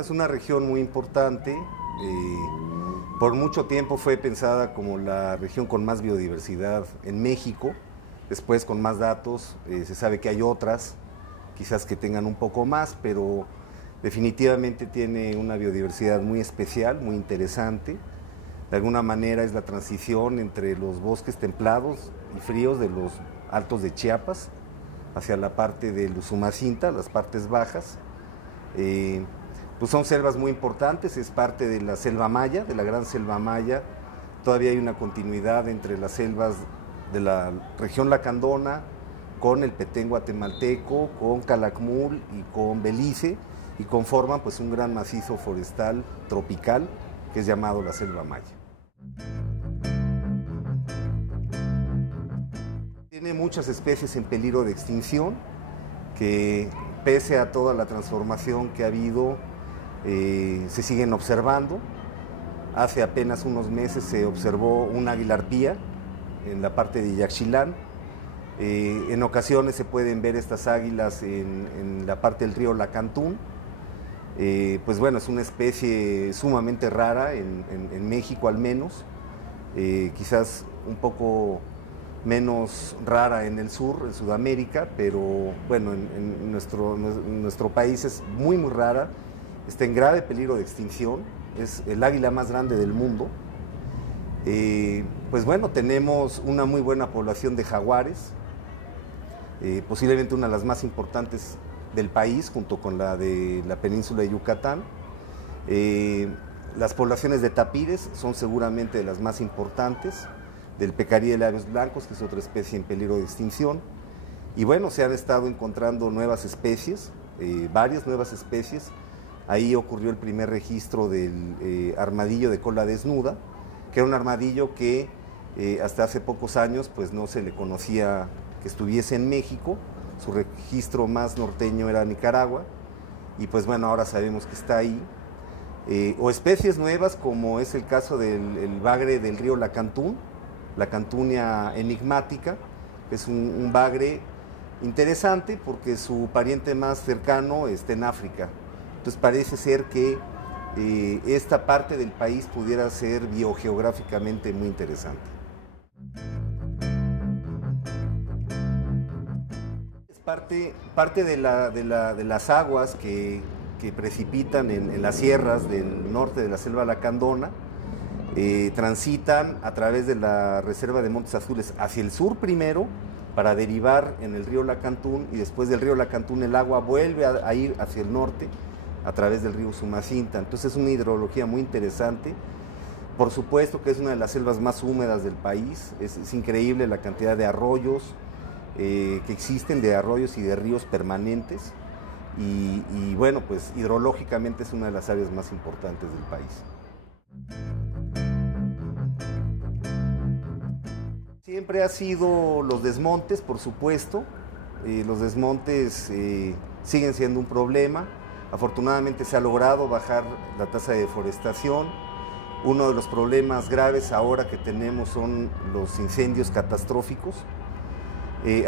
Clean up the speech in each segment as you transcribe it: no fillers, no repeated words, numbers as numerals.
bueno, es una región muy importante. Por mucho tiempo fue pensada como la región con más biodiversidad en México. Después, con más datos, se sabe que hay otras, quizás que tengan un poco más, pero definitivamente tiene una biodiversidad muy especial, muy interesante. De alguna manera es la transición entre los bosques templados y fríos de los altos de Chiapas hacia la parte del Usumacinta, las partes bajas. Pues son selvas muy importantes, es parte de la selva maya, de la gran selva maya. Todavía hay una continuidad entre las selvas de la región lacandona con el petén guatemalteco, con Calakmul y con Belice, y conforman pues un gran macizo forestal tropical que es llamado la selva maya. Tiene muchas especies en peligro de extinción que, pese a toda la transformación que ha habido, se siguen observando. Hace apenas unos meses se observó un águila arpía en la parte de Yaxchilán. En ocasiones se pueden ver estas águilas en la parte del río Lacantún. Pues bueno, es una especie sumamente rara en México al menos, quizás un poco menos rara en el sur, en Sudamérica, pero bueno, en nuestro país es muy muy rara, está en grave peligro de extinción, es el águila más grande del mundo. Pues bueno, tenemos una muy buena población de jaguares, posiblemente una de las más importantes del país, junto con la de la península de Yucatán. Las poblaciones de tapires son seguramente de las más importantes, del pecarí de labios blancos, que es otra especie en peligro de extinción. Y bueno, se han estado encontrando nuevas especies, varias nuevas especies. Ahí ocurrió el primer registro del armadillo de cola desnuda, que era un armadillo que hasta hace pocos años pues no se le conocía que estuviese en México. Su registro más norteño era Nicaragua, y pues bueno, ahora sabemos que está ahí. O especies nuevas, como es el caso del bagre del río Lacantún, Lacantunia enigmática, que es un bagre interesante porque su pariente más cercano está en África. Entonces parece ser que esta parte del país pudiera ser biogeográficamente muy interesante. Parte de las aguas que precipitan en las sierras del norte de la selva lacandona, transitan a través de la reserva de Montes Azules hacia el sur primero para derivar en el río Lacantún, y después del río Lacantún el agua vuelve a ir hacia el norte a través del río Usumacinta. Entonces es una hidrología muy interesante. Por supuesto que es una de las selvas más húmedas del país, es increíble la cantidad de arroyos que existen, de arroyos y de ríos permanentes, y bueno, pues hidrológicamente es una de las áreas más importantes del país. Siempre ha sido los desmontes, por supuesto. Los desmontes siguen siendo un problema. Afortunadamente se ha logrado bajar la tasa de deforestación. Uno de los problemas graves ahora que tenemos son los incendios catastróficos.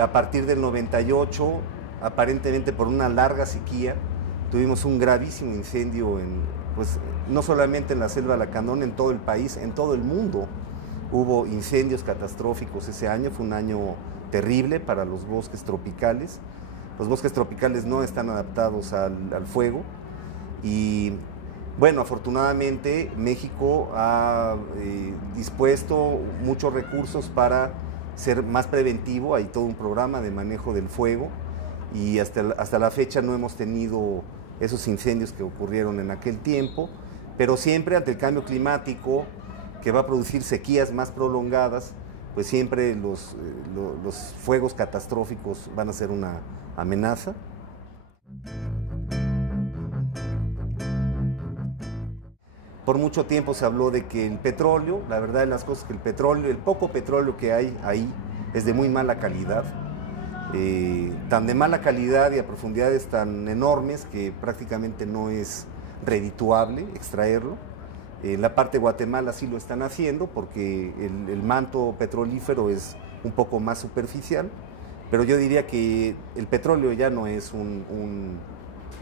A partir del 98, aparentemente por una larga sequía, tuvimos un gravísimo incendio, pues, no solamente en la selva lacandona, en todo el país, en todo el mundo. Hubo incendios catastróficos ese año, fue un año terrible para los bosques tropicales. Los bosques tropicales no están adaptados al fuego, y bueno, afortunadamente México ha dispuesto muchos recursos para ser más preventivo. Hay todo un programa de manejo del fuego, y hasta la fecha no hemos tenido esos incendios que ocurrieron en aquel tiempo, pero siempre ante el cambio climático, que va a producir sequías más prolongadas, pues siempre los fuegos catastróficos van a ser una amenaza. Por mucho tiempo se habló de que el petróleo, la verdad de las cosas, que el poco petróleo que hay ahí es de muy mala calidad, tan de mala calidad y a profundidades tan enormes que prácticamente no es redituable extraerlo. La parte de Guatemala sí lo están haciendo porque el manto petrolífero es un poco más superficial, pero yo diría que el petróleo ya no es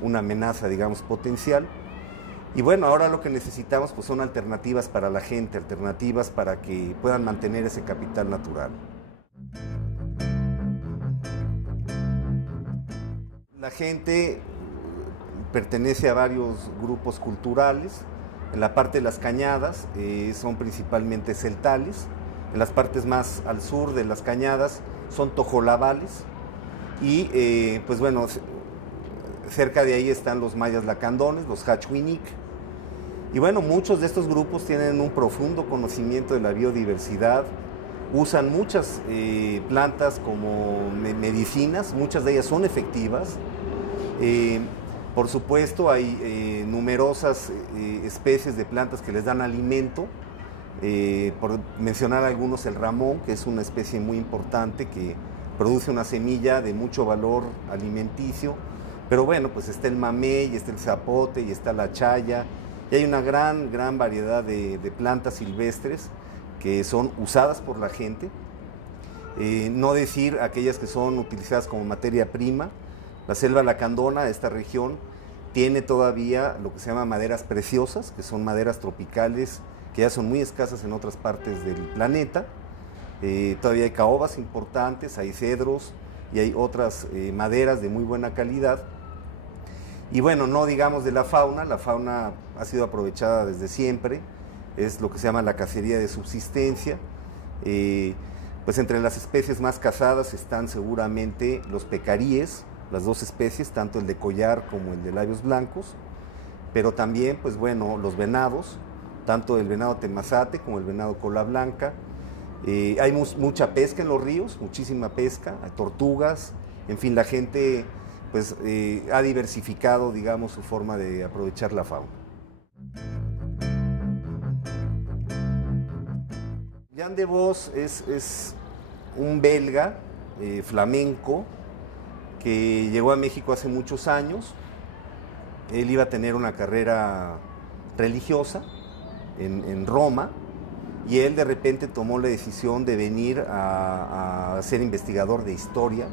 una amenaza, digamos, potencial. Y bueno, ahora lo que necesitamos pues son alternativas para la gente, alternativas para que puedan mantener ese capital natural. La gente pertenece a varios grupos culturales. En la parte de las cañadas son principalmente celtales. En las partes más al sur de las cañadas son tojolabales. Y pues bueno, cerca de ahí están los mayas lacandones, los Hachuinic. Y bueno, muchos de estos grupos tienen un profundo conocimiento de la biodiversidad, usan muchas plantas como medicinas, muchas de ellas son efectivas. Por supuesto, hay numerosas especies de plantas que les dan alimento. Por mencionar algunos, el ramón, que es una especie muy importante que produce una semilla de mucho valor alimenticio. Pero bueno, pues está el mamey, está el zapote y está la chaya. Y hay una gran variedad de plantas silvestres que son usadas por la gente. No decir aquellas que son utilizadas como materia prima. La selva lacandona, esta región, tiene todavía lo que se llama maderas preciosas, que son maderas tropicales que ya son muy escasas en otras partes del planeta. Todavía hay caobas importantes, hay cedros y hay otras maderas de muy buena calidad. Y bueno, no digamos de la fauna ha sido aprovechada desde siempre, es lo que se llama la cacería de subsistencia. Pues entre las especies más cazadas están seguramente los pecaríes, las dos especies, tanto el de collar como el de labios blancos, pero también, pues bueno, los venados, tanto el venado temazate como el venado cola blanca. Hay mucha pesca en los ríos, muchísima pesca, hay tortugas, en fin, la gente pues ha diversificado, digamos, su forma de aprovechar la fauna. Jan de Vos es un belga flamenco que llegó a México hace muchos años. Él iba a tener una carrera religiosa en Roma y él de repente tomó la decisión de venir a ser investigador de historia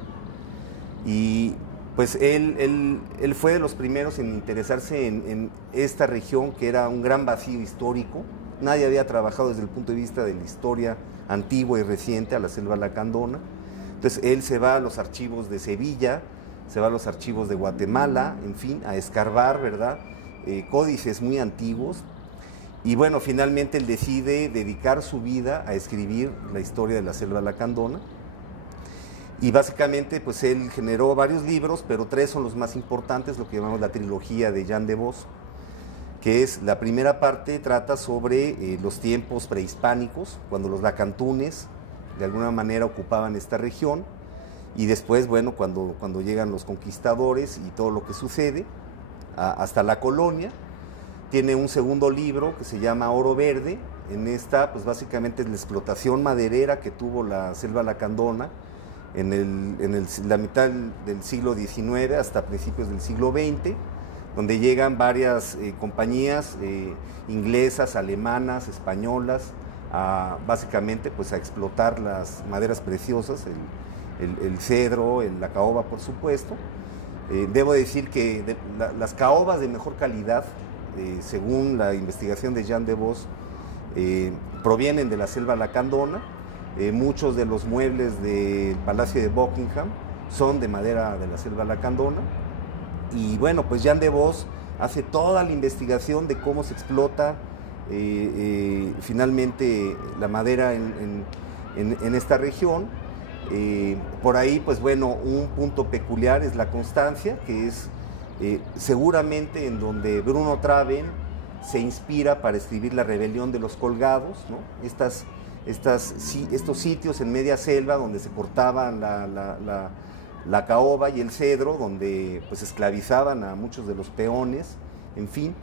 y pues él fue de los primeros en interesarse en esta región que era un gran vacío histórico. Nadie había trabajado desde el punto de vista de la historia antigua y reciente a la selva lacandona. Entonces él se va a los archivos de Sevilla, se va a los archivos de Guatemala, en fin, a escarbar, ¿verdad? Códices muy antiguos. Y bueno, finalmente él decide dedicar su vida a escribir la historia de la selva lacandona. Y básicamente pues él generó varios libros, pero tres son los más importantes, lo que llamamos la trilogía de Jan de Vos, que es la primera parte trata sobre los tiempos prehispánicos, cuando los lacantunes de alguna manera ocupaban esta región, y después, bueno, cuando llegan los conquistadores y todo lo que sucede, hasta la colonia. Tiene un segundo libro que se llama Oro Verde. En esta, pues básicamente es la explotación maderera que tuvo la selva lacandona en la mitad del siglo XIX hasta principios del siglo XX, donde llegan varias compañías inglesas, alemanas, españolas, básicamente pues a explotar las maderas preciosas, el cedro, la caoba, por supuesto. Debo decir que las caobas de mejor calidad, según la investigación de Jan de Vos, provienen de la selva lacandona. Muchos de los muebles del Palacio de Buckingham son de madera de la selva lacandona. Y bueno, pues Jan de Vos hace toda la investigación de cómo se explota finalmente la madera en esta región. Por ahí, pues bueno, un punto peculiar es la constancia, que es seguramente en donde Bruno Traven se inspira para escribir La rebelión de los colgados, ¿no? Estos sitios en media selva donde se cortaban la caoba y el cedro, donde pues esclavizaban a muchos de los peones, en fin.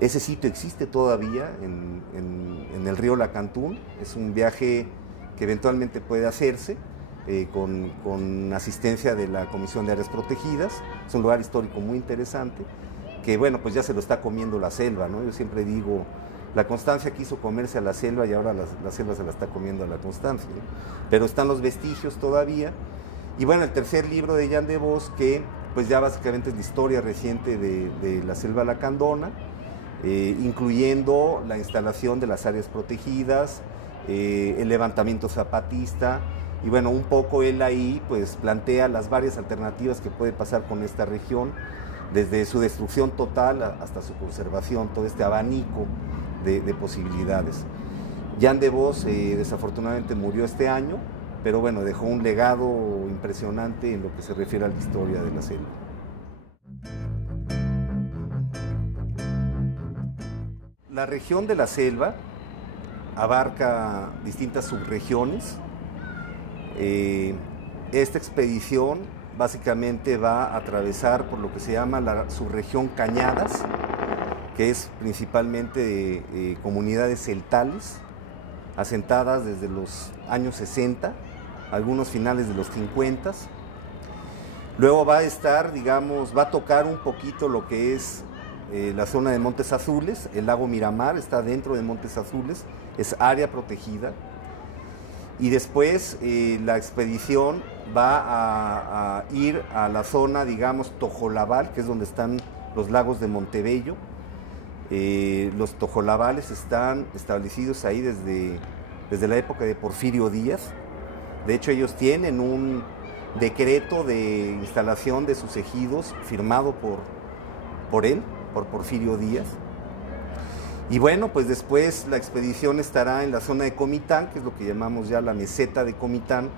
Ese sitio existe todavía en el río Lacantún. Es un viaje que eventualmente puede hacerse con asistencia de la Comisión de Áreas Protegidas. Es un lugar histórico muy interesante que, bueno, pues ya se lo está comiendo la selva, ¿no? Yo siempre digo, la constancia quiso comerse a la selva y ahora la selva se la está comiendo a la constancia, ¿no? Pero están los vestigios todavía. Y bueno, el tercer libro de Jan de Vos, que pues ya básicamente es la historia reciente de la selva lacandona, incluyendo la instalación de las áreas protegidas, el levantamiento zapatista, y bueno, un poco él ahí pues plantea las varias alternativas que puede pasar con esta región, desde su destrucción total hasta su conservación, todo este abanico de posibilidades. Jan de Vos desafortunadamente murió este año, pero bueno, dejó un legado impresionante en lo que se refiere a la historia de la selva. La región de la selva abarca distintas subregiones. Esta expedición básicamente va a atravesar por lo que se llama la subregión Cañadas, que es principalmente comunidades celtales, asentadas desde los años 60, algunos finales de los 50. Luego va a estar, digamos, va a tocar un poquito lo que es la zona de Montes Azules. El lago Miramar está dentro de Montes Azules, es área protegida. Y después la expedición va a ir a la zona, digamos, Tojolabal, que es donde están los lagos de Montebello. Los tojolabales están establecidos ahí desde la época de Porfirio Díaz. De hecho, ellos tienen un decreto de instalación de sus ejidos firmado por él, por Porfirio Díaz. Y bueno, pues después la expedición estará en la zona de Comitán, que es lo que llamamos ya la meseta de Comitán,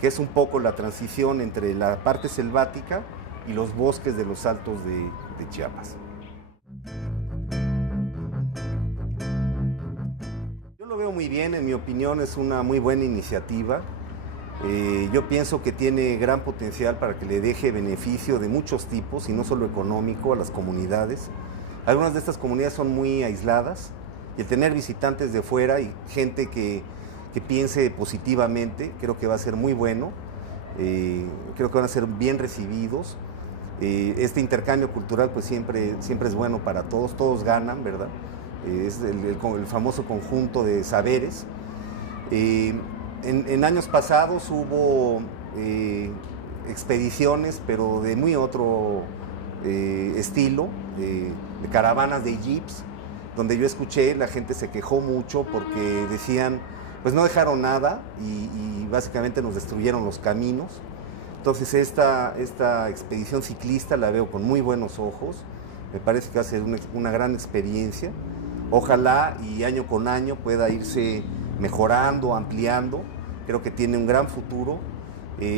que es un poco la transición entre la parte selvática y los bosques de los altos de Chiapas. Yo lo veo muy bien, en mi opinión es una muy buena iniciativa. Yo pienso que tiene gran potencial para que le deje beneficio de muchos tipos y no solo económico a las comunidades. Algunas de estas comunidades son muy aisladas y el tener visitantes de fuera y gente que piense positivamente creo que va a ser muy bueno, creo que van a ser bien recibidos. Este intercambio cultural pues siempre es bueno para todos, todos ganan, ¿verdad? Es el famoso conjunto de saberes. En años pasados hubo expediciones, pero de muy otro estilo, de caravanas de jeeps, donde yo escuché, la gente se quejó mucho porque decían, pues no dejaron nada y básicamente nos destruyeron los caminos. Entonces esta expedición ciclista la veo con muy buenos ojos, me parece que va a ser una gran experiencia. Ojalá y año con año pueda irse mejorando, ampliando, creo que tiene un gran futuro.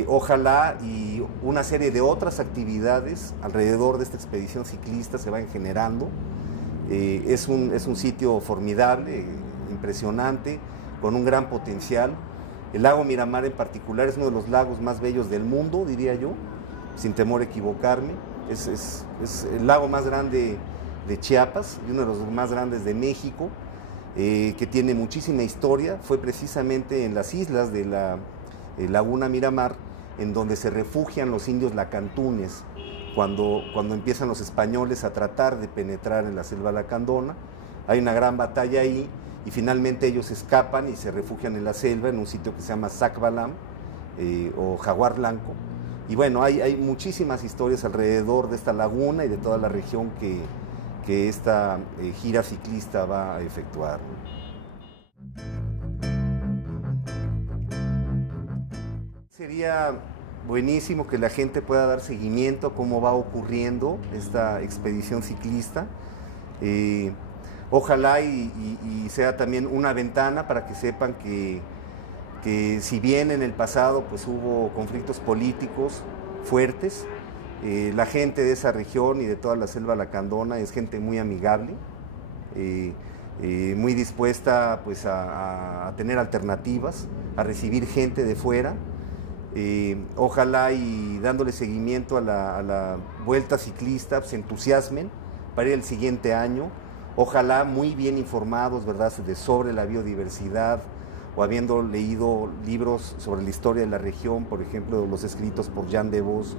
Ojalá y una serie de otras actividades alrededor de esta expedición ciclista se vayan generando. Es un sitio formidable, impresionante, con un gran potencial. El lago Miramar en particular es uno de los lagos más bellos del mundo, diría yo, sin temor a equivocarme. Es el lago más grande de Chiapas y uno de los más grandes de México, que tiene muchísima historia. Fue precisamente en las islas de la Laguna Miramar en donde se refugian los indios lacantunes cuando empiezan los españoles a tratar de penetrar en la selva lacandona. Hay una gran batalla ahí y finalmente ellos escapan y se refugian en la selva en un sitio que se llama Zacbalam o Jaguar Blanco. Y bueno, hay muchísimas historias alrededor de esta laguna y de toda la región que esta gira ciclista va a efectuar. Sería buenísimo que la gente pueda dar seguimiento a cómo va ocurriendo esta expedición ciclista. Ojalá y sea también una ventana para que sepan que si bien en el pasado pues hubo conflictos políticos fuertes, la gente de esa región y de toda la selva lacandona es gente muy amigable, muy dispuesta pues a tener alternativas, a recibir gente de fuera. Ojalá y dándole seguimiento a la vuelta ciclista se entusiasmen para ir el siguiente año. Ojalá muy bien informados, ¿verdad?, sobre la biodiversidad o habiendo leído libros sobre la historia de la región, por ejemplo, los escritos por Jan de Vos,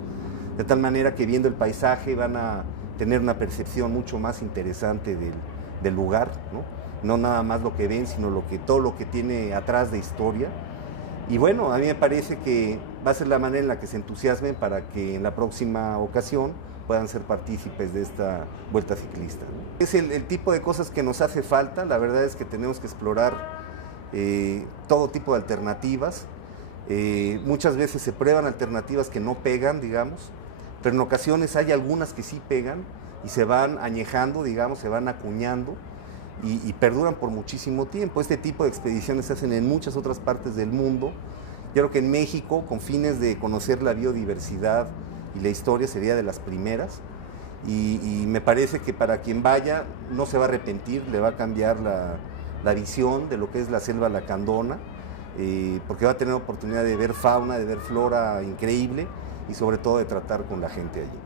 de tal manera que viendo el paisaje van a tener una percepción mucho más interesante del lugar, ¿no? No nada más lo que ven, sino todo lo que tiene atrás de historia. Y bueno, a mí me parece que va a ser la manera en la que se entusiasmen para que en la próxima ocasión puedan ser partícipes de esta vuelta ciclista, ¿no? Es el tipo de cosas que nos hace falta. La verdad es que tenemos que explorar todo tipo de alternativas. Muchas veces se prueban alternativas que no pegan, digamos, pero en ocasiones hay algunas que sí pegan y se van añejando, digamos, se van acuñando y perduran por muchísimo tiempo. Este tipo de expediciones se hacen en muchas otras partes del mundo. Yo creo que en México, con fines de conocer la biodiversidad y la historia, sería de las primeras. Y me parece que para quien vaya no se va a arrepentir, le va a cambiar la visión de lo que es la selva lacandona, porque va a tener oportunidad de ver fauna, de ver flora increíble y sobre todo de tratar con la gente allí.